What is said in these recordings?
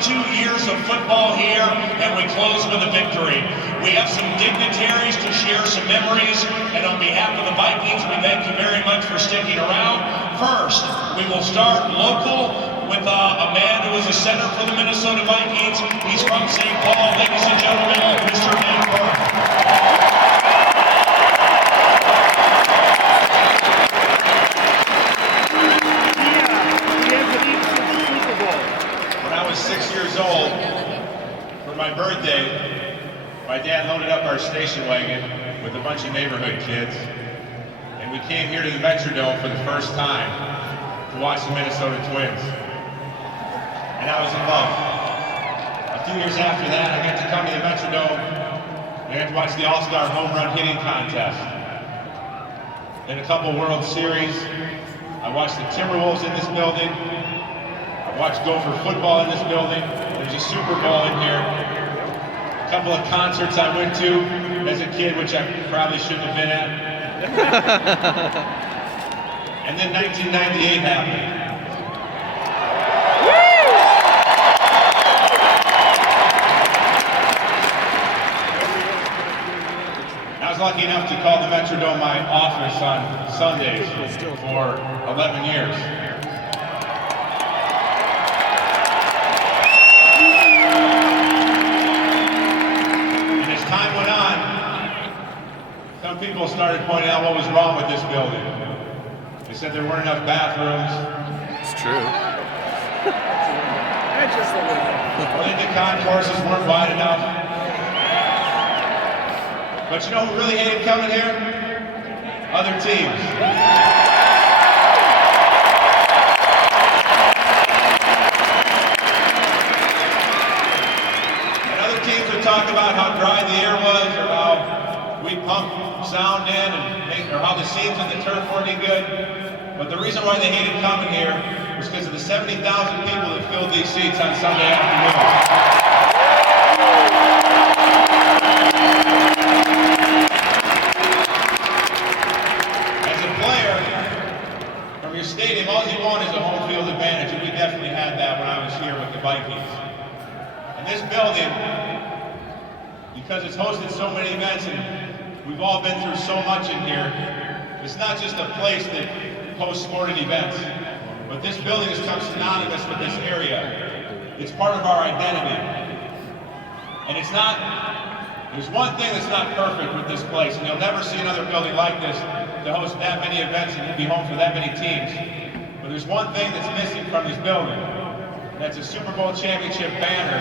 32 years of football here, and we close with a victory. We have some dignitaries to share some memories, and on behalf of the Vikings, we thank you very much for sticking around. First, we will start local with a man who is a center for the Minnesota Vikings. He's from St. Paul, ladies and gentlemen, Mr. Birk. When I was 6 years old, for my birthday, my dad loaded up our station wagon with a bunch of neighborhood kids, and we came here to the Metrodome for the first time to watch the Minnesota Twins. And I was in love. A few years after that, I got to come to the Metrodome, and I got to watch the All-Star Home Run Hitting Contest. In a couple World Series, I watched the Timberwolves in this building. I watched Gopher football in this building. There's a Super Bowl in here. A couple of concerts I went to as a kid, which I probably shouldn't have been at. And then 1998 happened. I was lucky enough to call the Metrodome my office on Sundays for 11 years. Time went on, some people started pointing out what was wrong with this building. They said there weren't enough bathrooms. It's true. Or the concourses weren't wide enough. But you know who really hated coming here? Other teams. Talk about how dry the air was, or how we pumped sound in, or how the seams in the turf weren't any good. But the reason why they hated coming here was because of the 70,000 people that filled these seats on Sunday afternoon. As a player, from your stadium, all you want is a home field advantage, and we definitely had that when I was here with the Vikings. And this building, because it's hosted so many events and we've all been through so much in here, it's not just a place that hosts sporting events, but this building has become synonymous with this area. It's part of our identity. And it's not, there's one thing that's not perfect with this place, and you'll never see another building like this to host that many events and be home for that many teams. But there's one thing that's missing from this building, and that's a Super Bowl championship banner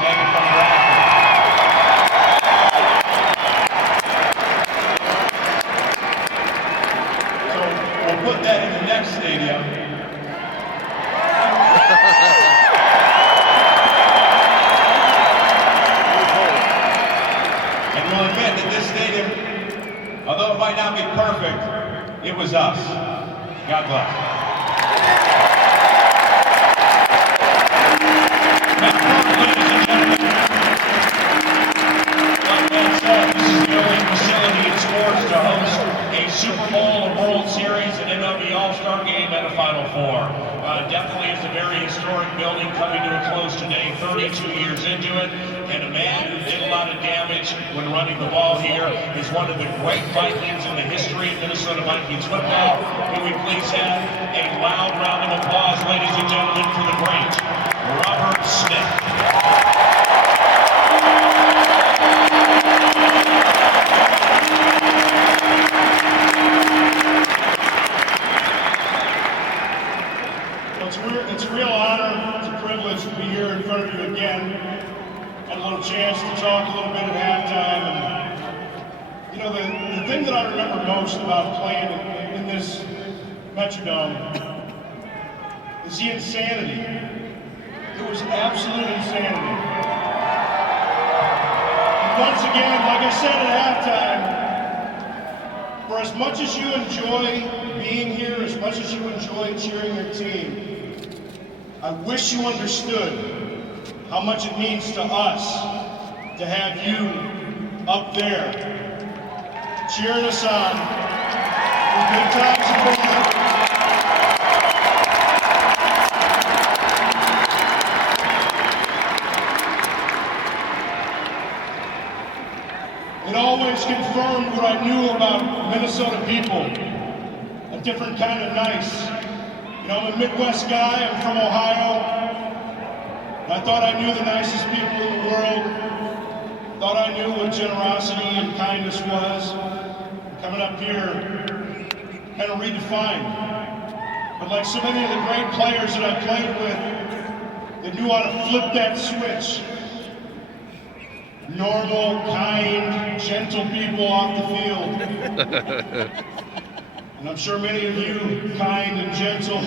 hanging from the rafters. Put that in the next stadium. And we'll admit that this stadium, although it might not be perfect, it was us. God bless. Super Bowl, a World Series, an MLB All-Star Game, and a Final Four. Definitely is a very historic building coming to a close today, 32 years into it, and a man who did a lot of damage when running the ball here is one of the great Vikings in the history of Minnesota Vikings football. Can we please have a loud round of applause, ladies and gentlemen, for the great Robert Smith. It's a real honor, it's a privilege to be here in front of you again. Had a little chance to talk a little bit at halftime. And, you know, the thing that I remember most about playing in this Metrodome is the insanity. It was absolute insanity. And once again, like I said at halftime, for as much as you enjoy being here, as much as you enjoy cheering your team, I wish you understood how much it means to us to have you up there cheering us on for good times and bad. different kind of nice. You know, I'm a Midwest guy, I'm from Ohio. And I thought I knew the nicest people in the world. Thought I knew what generosity and kindness was. Coming up here, kind of redefined. But like so many of the great players that I played with, they knew how to flip that switch. Normal, kind, gentle people off the field. And I'm sure many of you, kind and gentle,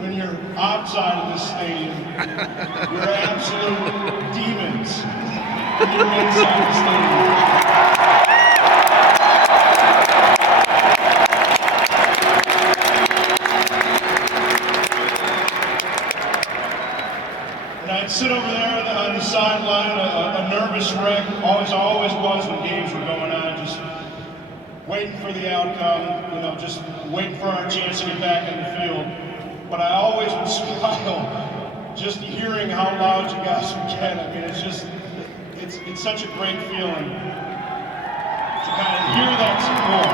when you're outside of this stadium, you're absolute demons when you're inside the stadium. And I'd sit over there on the sideline, a nervous wreck, always was when games were going on, just waiting for the outcome, you know, just waiting for our chance to get back in the field. But I always would smile just hearing how loud you guys would get. I mean, it's just, it's such a great feeling to kind of hear that support.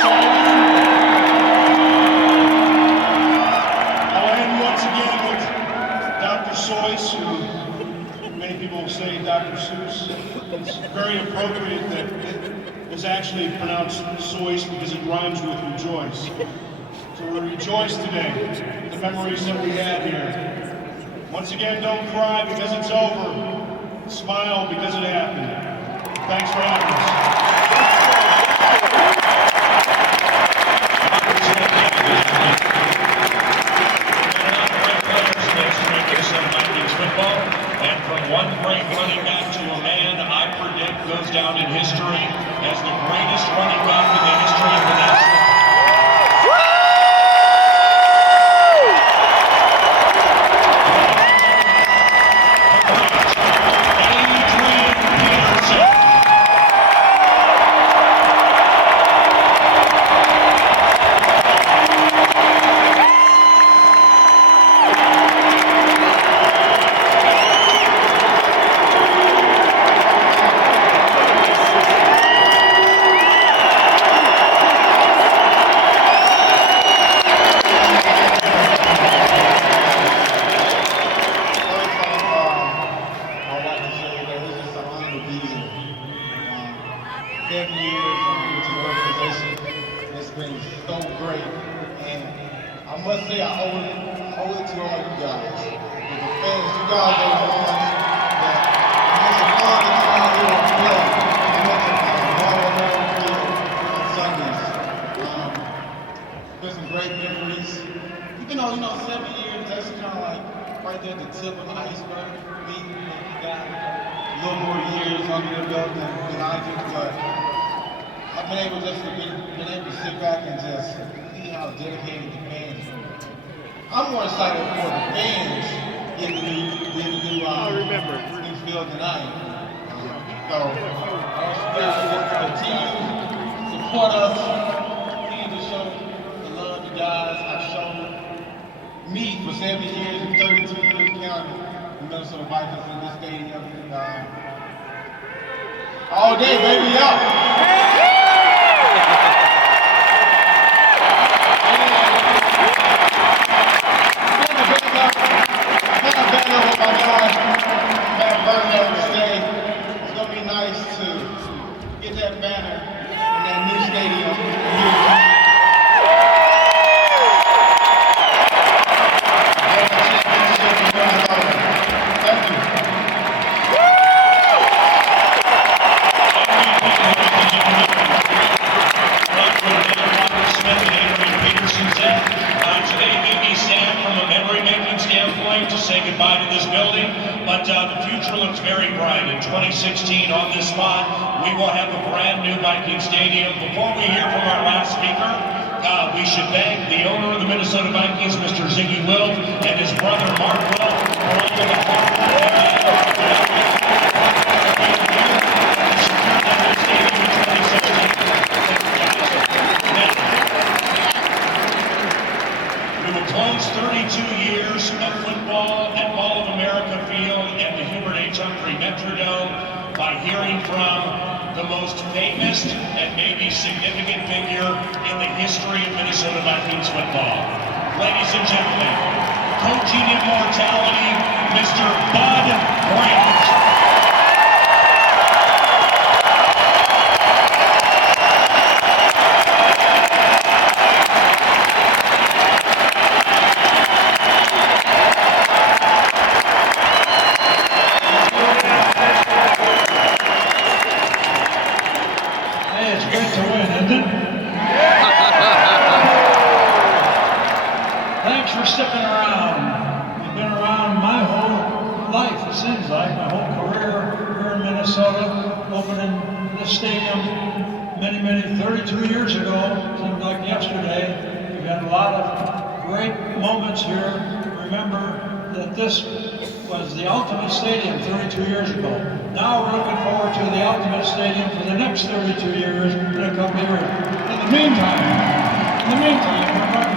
So I'll end once again with Dr. Seuss, who many people say Dr. Seuss. It's very appropriate that it is actually pronounced Seuss because it rhymes with rejoice. So we rejoice today, the memories that we had here. Once again, don't cry because it's over. Smile because it happened. Thanks for having us. And from one great running back to a man I predict goes down in history as the greatest running back in the history of the National. Adrian Peterson. I'm more excited for the fans getting the new field tonight. So, continue to support us, continue to show the love you guys have shown me for 7 years and 32 years counting. The Minnesota Vikings in this stadium. All day, baby, out. It's gonna be nice to get that banner in that new stadium. Thank you. Smith and Adrian Peterson said, today made me sad from a memory-making standpoint to say goodbye to this building, but the future looks very bright. In 2016, on this spot, we will have a brand new Viking Stadium. Before we hear from our last speaker, we should thank the owner of the Minnesota Vikings, Mr. Ziggy Wilf, and his brother, Mark Wilf, for all of the hard We will close 32 years of football at Mall of America Field and the HHH Metrodome by hearing from the most famous and a significant figure in the history of Minnesota Vikings football. Ladies and gentlemen, coaching immortality, Mr. Bud Grant. Thanks for sticking around. You've been around my whole life, it seems like, my whole career here in Minnesota, opening this stadium many, 32 years ago, seemed like yesterday. We've had a lot of great moments here. Remember that this was the ultimate stadium 32 years ago. Now we're looking forward to the ultimate stadium for the next 32 years in a couple of years. In the meantime, we're going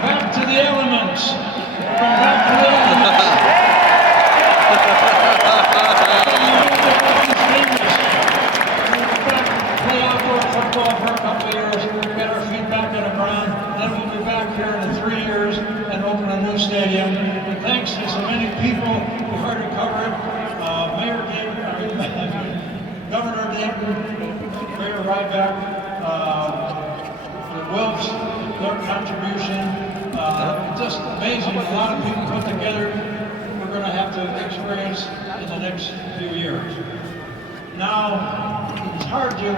back to the elements. We're going back to the elements. We're back to play outdoor football for a couple of years, get our feet back on the ground, then we'll be back here in 3 years and open a new stadium. And thanks to so many people who heard it covered, Governor Dayton, Mayor Ryback, the Wilkes, their contribution, just amazing. A lot of people put together. We're going to have to experience in the next few years. Now, it's hard to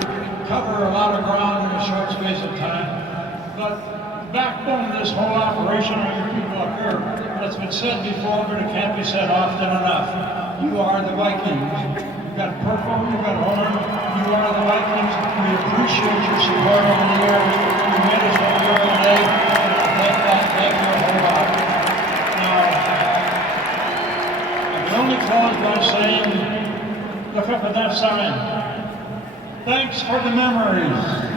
cover a lot of ground in a short space of time, but the backbone of this whole operation are your people up here. It's been said before, but it can't be said often enough. You are the Vikings. You've got purple, you've got orange. You are the Vikings. We appreciate your support over the years. You made us what we are today. Thank you a whole lot. Now, I can only close by saying, look up at that sign. Thanks for the memories.